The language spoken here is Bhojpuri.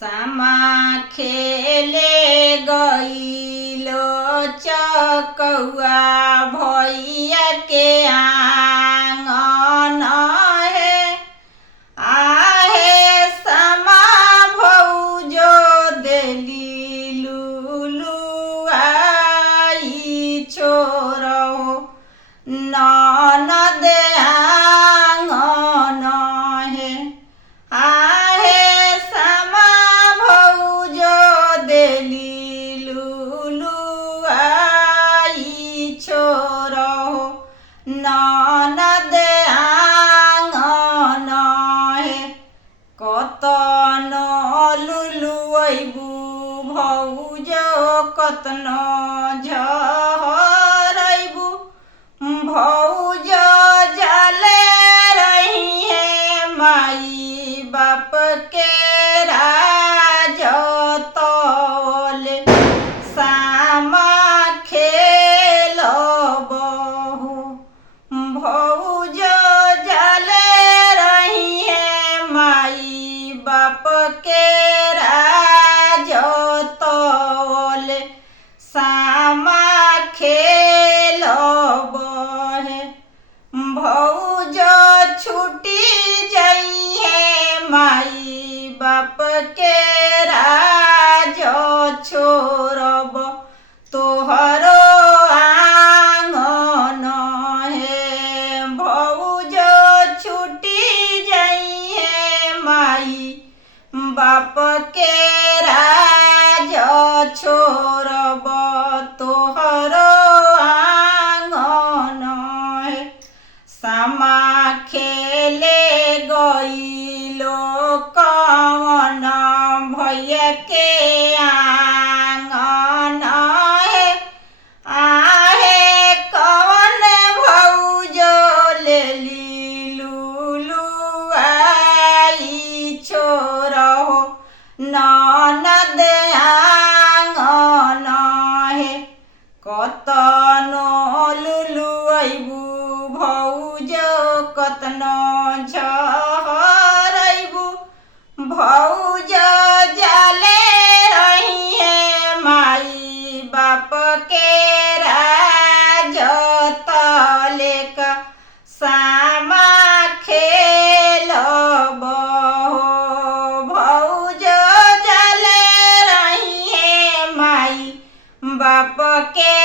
सामा खेले गईलो चकौआ भैया के आंगन है। आहे सामा भौजो देली लुलुआई छोरो ननद आंगन है। आहे सामा भौजो देली लुलुआई छोरो ननद आंगन है। कतन लुलुआइबू भौजो कतन झहरैबू भौजो जाले रही है माई बाप के राज तोले। सामा खेलबहु भौजो जाले रही है माई बाप के राज तोले। सामा खेलबहे भौजो छूटी जई है माई बाप के राज छोड़ब तोहरो आंगन है। भौजो छूटी जई है माई बाप के राज छोड़ब तोहरो आंगन है। सामा खेले गईलो कवन भैया के आंगन है। आहे कवन भौजो लेली लुलुआई छोरो ननद आंगन है। कतनो लुलुआइबू भौजो कतनो झहरैबू भौजो जाले रही है माई बाप के राज तले का। सामा खेलबहु भौजो जाले रही है माई बाप के